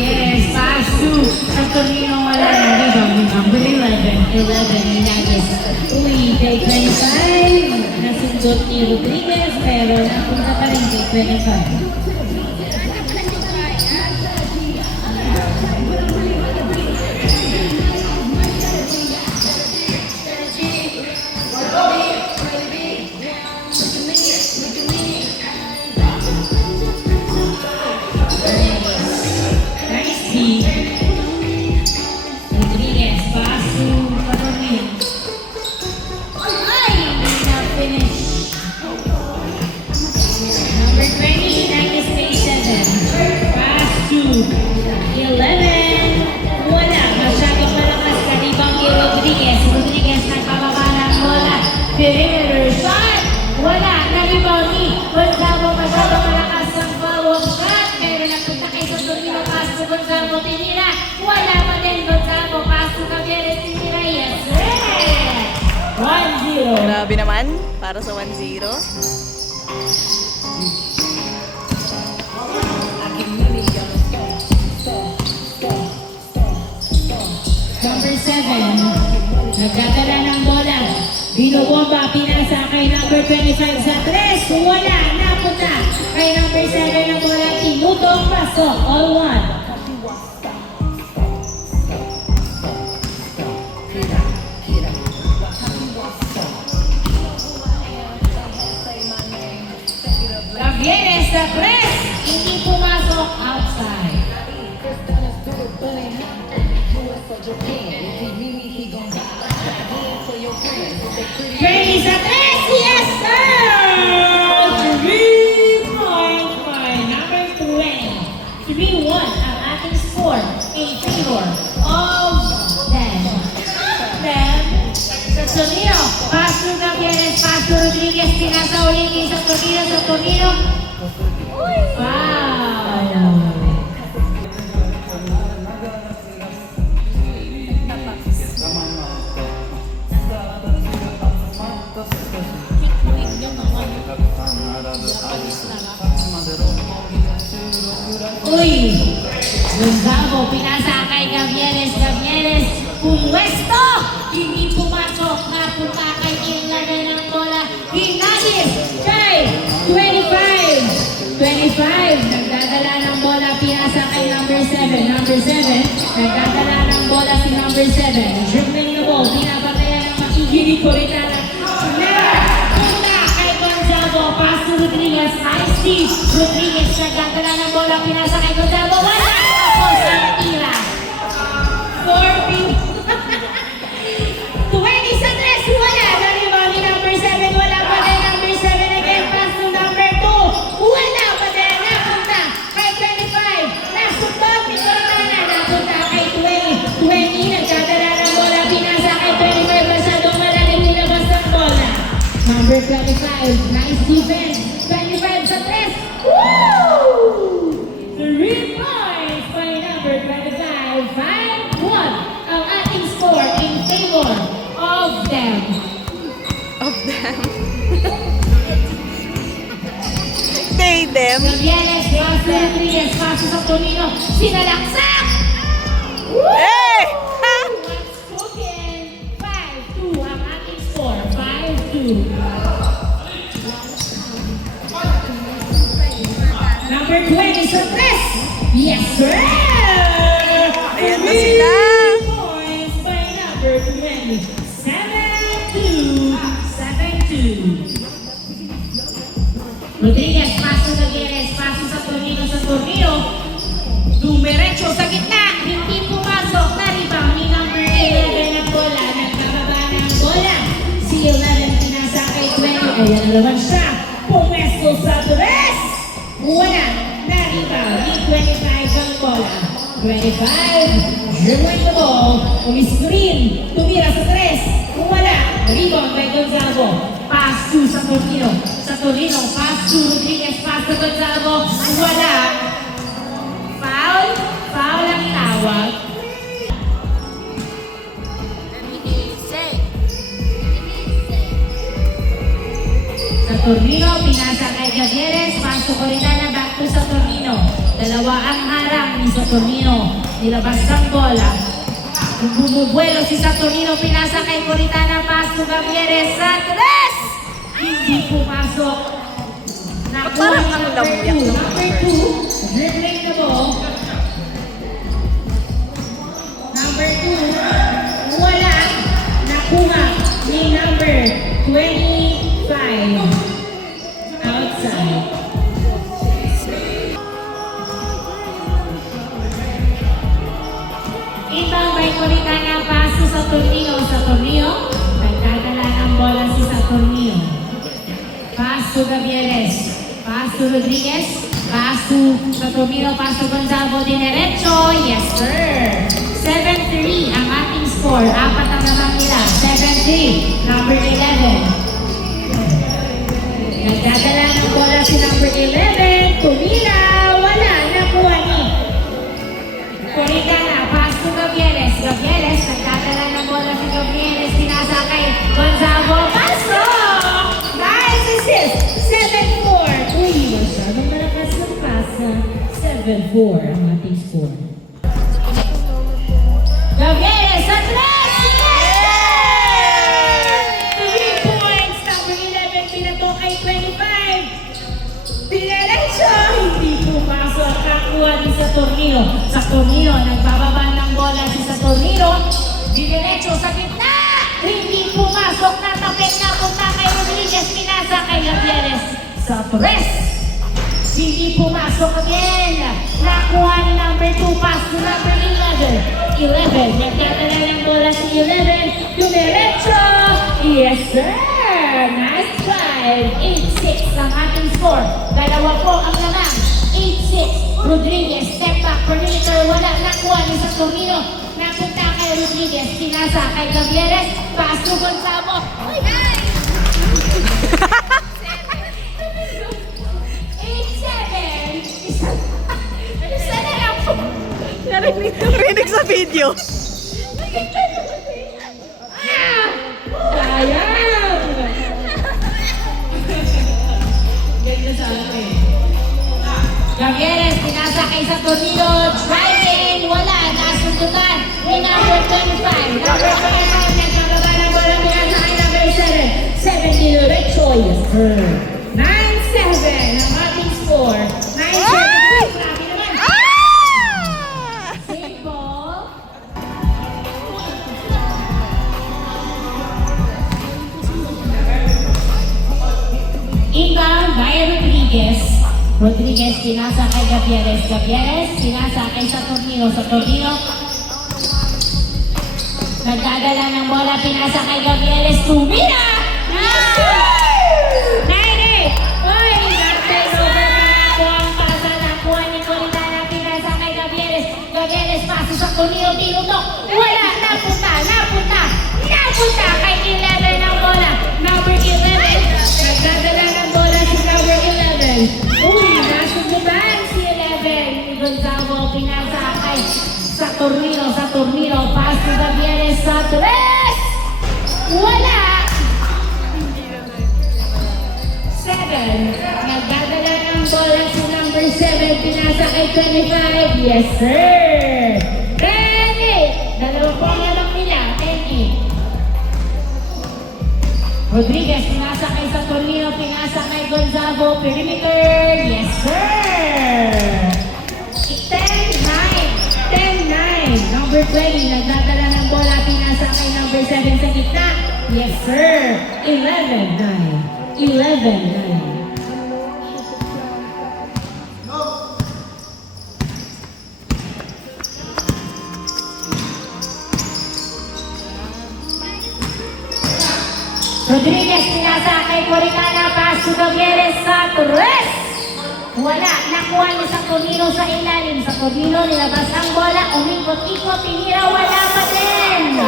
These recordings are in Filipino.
Yes, Pasu. Sa Torino wala na rebound. Number 11 Hernandez. Uy, day 25. Nasundot ni Rodriguez pero napunta pa rin day 25. Rodriguez, Pasu, Panonin. Ay, hindi na finish. Number 20, 97. Pasu, 11. Wala, masyadong malakas ka rebound kay Rodriguez. Rodriguez nagpababa ng bola. Perimeter shot. Wala, na-rebound ni Gonzalo. Masyadong malakas ang follow-up shot. Pero nagpunta kay Sotolino. Pasu, Gonzalo, tinira. Wala pa din Gonzalo. Pasu, Cavieres, tinira. Yes, sir! 1-0. Grabe naman, para sa 1-0. Number 7, nagdadala ng bola. Binobomba, pinasa kay number 25 sa 3. Wala, napunta kay number 7 ng bola. Tinutong pasok, all one. Cavieres sa 3. Hindi pumasok, outside. Ready sa 3, yes sir! 3-point by number 20. 3-1 ang ating score in favor of them. Then, sa Torino, Pasu Cavieres, Pasu Rodriguez, pinasa ulit sa Torino. Wow! Uy! Gonzalo, pinasa kay Cavieres. Cavieres, pumwesto! Hindi pumasok. Napunta kay Ilagay ng bola. Hernandez, kay 25. Nagdadala ng bola. Pinasa kay number 7. Number 7, nagdadala ng bola si number 7. Dribbling the ball. Pinapatayan ng makikinig ko rin na. Punta kay Gonzalo. Pasu Rodriguez. High Steve. Rodriguez, nagdadala ng bola. Pinasa kay Gonzalo. Wala! Tapos ang tira. 4-2. 20 sa 3. Wala. Na-rebound ni number 7. Wala pa din number 7 again. Pass to number 2. Wala pa din. Napunta kay 25. Nasundot ni Cortana. Napunta kay 20. 20. Nagdadala ng bola. Pinasa kay 25. Masyadong malalim nilabas ng bola. Number 25. Nice defense. 25 sa 3. Woo! 3 points by number 25. 5-1 ang ating score in favor of them. Of them. They, them. Cavieres, Pasu Rodriguez, Pasu sa Torino. Sinalaksak! Hey! Spoken. 5-2 ang ating score. 5-2. Number 20 sa 3. Yes, sir! Ayan na sila. 3 points by number 20. 7-2. 7-2. Rodriguez, Pasu Cavieres, Pasu sa Torino. Dumiretso sa gitna. Hindi pumasok na rebound ni number 11 na bola. Nagkababa ng bola. Si 11 pinasa kay 20. Ayan na naman siya. Pumesto sa 3. Wala. Na-rebound ni 25 ang bola. 25. Dribbling the ball. Umi-screen. Tumira sa 3. Wala. Rebound by Gonzalo. Pass to sa Torino. Pass to Rodriguez. Pass to Gonzalo. Wala. Foul. Foul ang tawag. Say. Saturnino, pinasa kay Gavieres, pasok Coritana, back to Saturnino. Dalawa ang harang ni Saturnino, nilabas ang bola. Bumubuelo si Saturnino, pinasa kay Coritana, pasok Gavieres sa tres! Hindi pumasok. Nakuha Parang ni ang number lamyak 2. naman. Number 2, dribbling the ball. Number 2, wala. Nakuha ni number 25. Outside. Inbound by Coritana, paso sa Saturnino. Saturnino, nagdadala ng bola si Saturnino. Paso Gavieres, paso Rodriguez, paso Saturnino, paso Gonzalo dinerecho. Yes sir! 7-3 ang ating score. Apat ang naman nila. 7-3. Number 11. Nagdadala ng bola si number 11. Tumila. Wala. Nakuha ni Coritana. Paso Gavieres. Gavieres. Nagdadala ng bola si Gavieres. Pinasa kay Gonzalo. Paso! Nice assist. 7-4. Uy, masyadong malakas ng pasa. 7-4 ang ating score. Gavieres sa tres! Yes! 3 points. Number 11, pinato kay 25. Dinerecho, hindi pumasok. Kakuha ni Saturnino. Saturnino, nagbababa ng bola si Saturnino. Dinerecho sa gitna. Hindi pumasok. Natapik na punta kay Rodriguez. Pinasa kay Gavieres sa tres. Hindi pumasok again. Nakuha ni number 2, pass to number 11. 11. Nagdadala ng bola si 11. Dumiretso. Yes, sir. Nice drive. 8-6 ang ating score. Dalawa po ang lamang. 8-6. Rodriguez, step back. Perimeter, wala. Nakuha ni Saturnino. Napunta kay Rodriguez. Pinasa kay Gavieres. Pass to Gonzalo. Uy, nice! 8-7. Isa na lang po. Narinig sa video. Ah! Sayang! Ganda sa akin. Gavieres, pinasa kay Saturnino. Driving, wala. Nasundutan ni number 25. Number 25, nagkababa ng bola. Pinasa kay number 7. 7 diretso. Yes, sir. 9-7 ang ating score. 9-7. Grabe naman. Save ball. Inbound by Rodriguez. Rodriguez pinasa kay Gavieres. Gavieres pinasa kay Saturnino. Saturnino nagdadala ng bola. Pinasa kay Gavieres. Tumira! Yes! 9-8! Oy! Nag-turnover pa ako ang pasa. Nakuha ni Coritana. Pinasa kay Gavieres. Gavieres pasa sa Saturnino. Tinundok. Wala! Napunta! Napunta! Napunta kay 11 ng bola. Number 11. Nagdadala ng bola si number 11. Uy, nasubutan si 11. Gonzalo, pinasa kay Saturnino. Saturnino, pass to Gavieres sa tres. Wala. 7. Nagdadala ng bola si number 7. Pinasa kay 25. Yes, sir. 10-8. Dalawa po ang alam nila. 10-8. Rodriguez, pinasa kay Saturnino, pinasa kay Gonzalo, perimeter, yes sir! 10-9, 10-9, number 20, nagdadala ng bola, pinasa kay number 7 sa gitna, yes sir! 11-9, 11-9. Rodriguez, pinasa kay Coritana, pass to Gavieres sa tres. Wala, nakuha ni Saturnino sa ilalim. Saturnino, nilabas ang bola, umikot-ikot, tinira, wala pa din.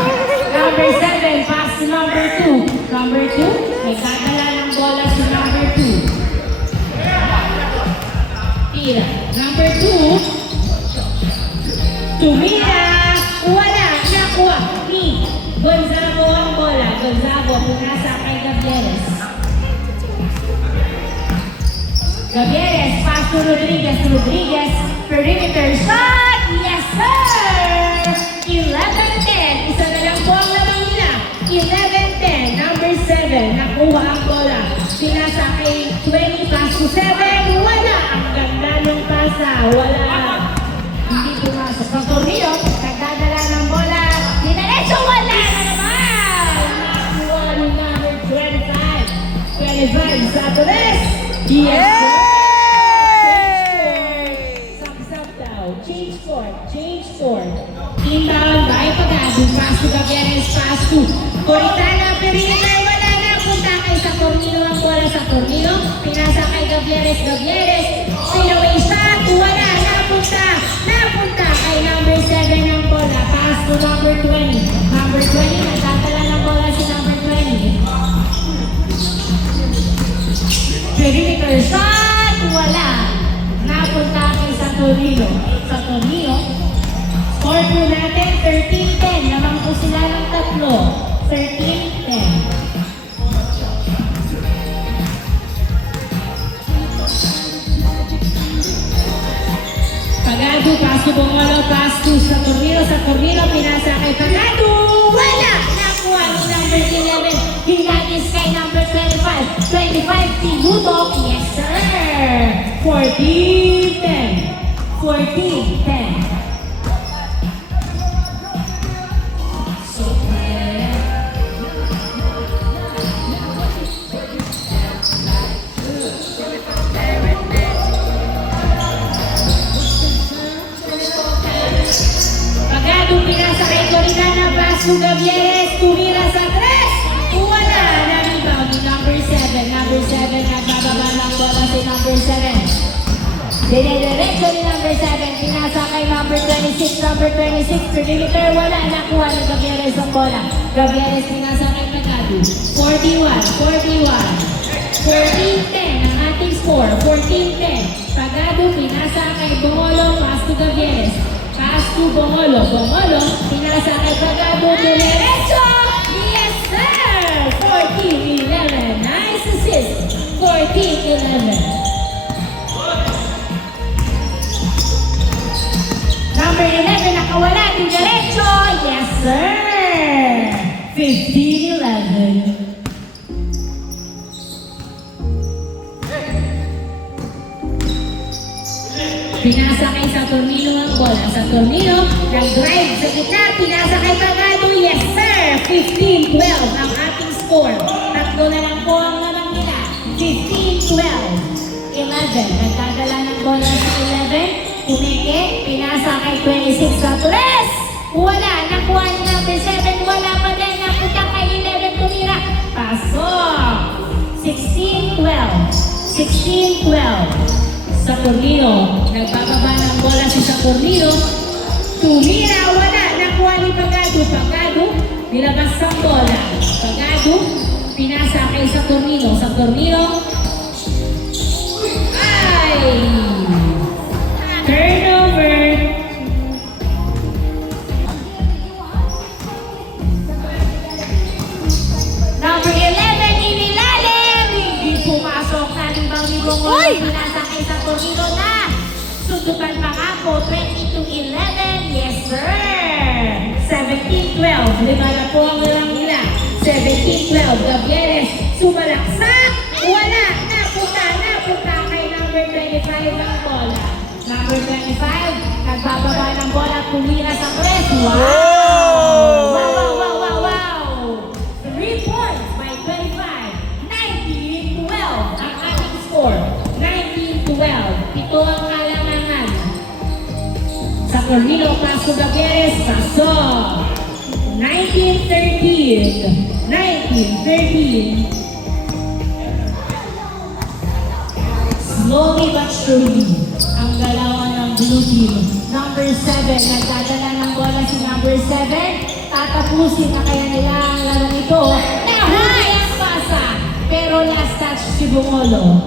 Number 7, pass to number 2. Number 2, may kakala ng bola si number 2. Tira. Number 2, tumira, wala, nakuha ni Gonzalo ang bola. Gonzalo, pinasa kay Gavieres. Gavieres, pass to Rodriguez, perimeter shot! Yes, sir! 11-10. Isa na lang po ang lamang nila. 11-10. Number 7. Nakuha ang bola. Pinasa kay 20 pass to 7. Wala. Ang ganda ng pasa. Wala. Hindi pumasok. Ang tornilyo, nagdadala ng bola. Dinaretso, wala na naman. Nakuha ni number 25. 25 sa Torres. Yes, sir! Sub daw. Change court. Inbound by Pagado. Pass to Gavieres. Pass to Coritana. Perimeter. Wala na. Punta kay sa Tornillo ang bola sa Tornillo. Pinasa kay Gavieres. Pinaway shot. Wala. Napunta kay number 7 ang bola. Pass to number 20. Number 20. Nagtatala ng bola si number 20. Perimeter shot. Wala. Napunta kay sa Tornillo. Score po natin, 13-10. Lamang po sila ng tatlo. 13-10. Pagado, pass to Bongolo, pass to sa Tornillo, pinasa kay Pagado. Wala! Nakuha ni number 11. Hinagis kay number 25. 25, Tilutok. Yes, sir! 14-10. 14-10. Pagado, pinasa kay Coritana, pass to Gavieres, tumira sa 3. Wala na rebound ni number 7. Number 7, nagbababa ng bola si number 7. Dinediretso ni number 7, pinasa kay number 26. Perimeter, wala. Nakuha ni Gavieres ang bola. Gavieres, pinasa kay Pagado. 41. 14-10 ang ating score. 14-10. Pagado, pinasa kay Bongolo, pass to Gavieres. Pass to Bongolo, pinasa kay Pagado, diretso! Yes, sir! 14-11. Nice assist. 14-11. Number 11, nakawala, diretso! Yes, sir! 15-11. Pinasa kay sa Tornillo ang bola. Sa Tornillo, nag-drive sa gitna. Pinasa kay Pagado. Yes, sir! 15-12 ang ating score. Tatlo na lang po ang lamang nila. 15-12. 11. Nagdadala ng bola sa 11. Kumeke. Pinasa kay 26 sa Torres. Wala. Nakuha ni number 7. Wala pa din. Napunta kay 11. Tumira. Pasok. 16-12. 16-12. Sa Tornillo, nagbababa ng bola si sa Tornillo. Tumira, wala. Nakuha ni Pagado, nilabas ang bola. Pagado, pinasa kay sa Tornillo. Sa Tornillo, ay! Turnover. Number 11, inilalim. Hindi pumasok na limbang libong bola. Pinasa kay sa Tornillo na. Sundutan pa nga po, 20-11. Yes, sir. 17-12. Lima na po ang walang nila. 17-12. Gavieres, sumalaksak. Wala. Napunta kay number 25 ang bola. Number 25, nagbababa ng bola, pumira sa press. Wow! Wow! 3 points by 25. 19-12 ang ating score. 19-12. Ito ang kalangangan. Sa Tornillo, pass to Gavieres, pasok. 19-13. 19-13. Slowly but surely, ang galawan ng blue team. Number 7, nagdadala ng bola si number 7. Tatapusin na kaya nila ang larong ito. Nahuli ang pasa, pero last touch si Bongolo.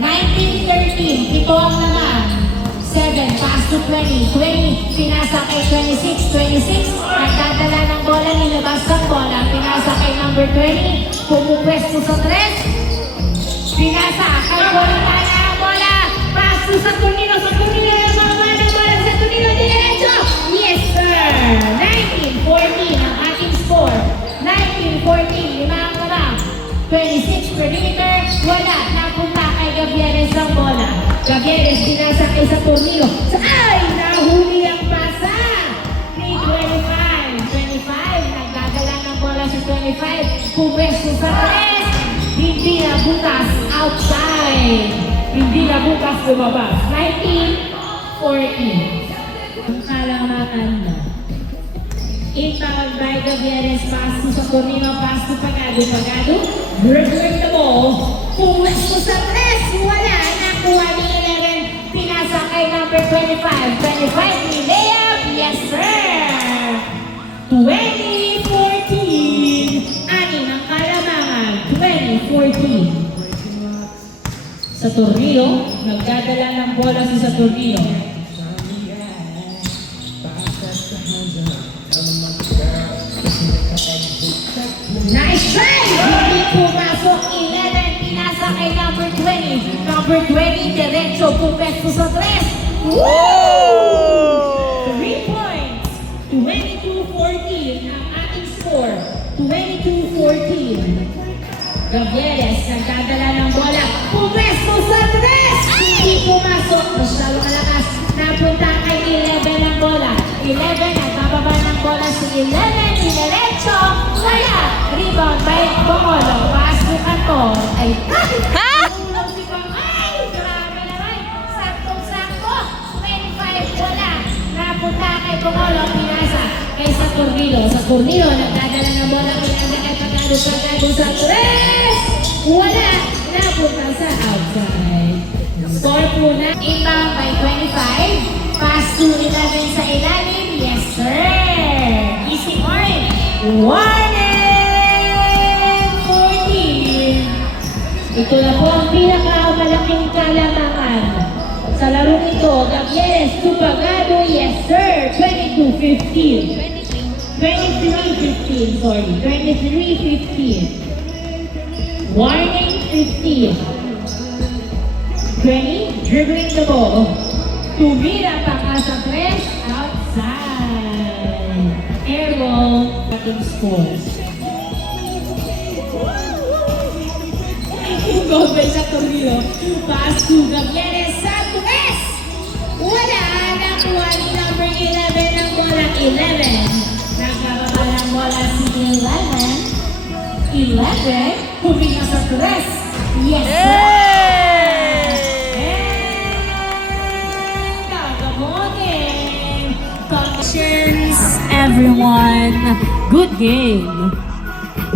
19-13, ito ang naman. 7, pass to 20. 20, pinasa kay 26. Nagdadala ng bola, nilabas ang bola. Pinasa pinasa kay number 20. Pumupwesto sa 3. Pinasa kay Politana ang bola. Paso sa Tornillo. Sa Tornillo yung mga ng bola. Sa Tornillo diretso. Yes, sir. 19-14 ang ating score. 19-14. Lima ang kamang. 26 perimeter. Wala. Napunta kay Gavieres ang bola. Gavieres pinasa kay sa Tornillo. Ay! Nahuli ang pasa. Ni 25. Nagdadala ng bola sa 25. Pumwesto sa 3. Hindi na bukas outside. Hindi na bukas lumabas. 19-14. Ang kalamakan na. Inbound by Gavieres. Pass to sa Tornillo. Pass to Pagado. Pagado. Dribbling the ball. Pumwesto sa 3. Wala. Nakuha ni 11. Pinasa kay number 25. 25 ni Leab. Yes, sir. 20-14. Anim ang kalamangan. 20-14. Sa Tornillo, nagdadala ng bola si sa Tornillo. Nice try! Hindi pumasok. 11. Pinasa kay number 20. Number 20, diretso. Pumesto sa 3. Whoa! 3 points. 22-14 ang ating score. 22-14. Gavieres, nagdadala ng bola. Pumesto sa 3! Hindi pumasok. Masyado malakas. Napunta kay 11 ang bola. 11, nagbababa ng bola si 11. Diretso. Wala. Rebound by Bongolo. Paso kanto. Ay, tulong si Bong. Ay, grabe naman. Saktong-sakto. 25, wala. Napunta kay Bongolo. Pinasa kay sa Tornillo. Sa Tornillo, nagdadala ng bola. Pinasa kay Pagado. Pagado sa 3. Wala. Napunta sa outside. Score po na. Inbound by 25. Pass to 11 sa ilalim. Yes, sir. Easy point. 1-14. Ito na po ang pinakamalaking kalamangan. Sa larong ito, Gavieres to Pagado. Yes, sir. 22-15. 23-15, sorry. 23-15. Warning 15. 20, dribbling the ball. Tumira pa ka sa 3, outside. Air ball, ating scores. Goal by sa Tornillo. Pass to Gavieres sa 3. Wala. Nakuha ni number 11 ng bola. 11. Nagkababa ng bola si 11. 11. Huminga sa 3. Yes, sir. Congratulations, everyone. Good game.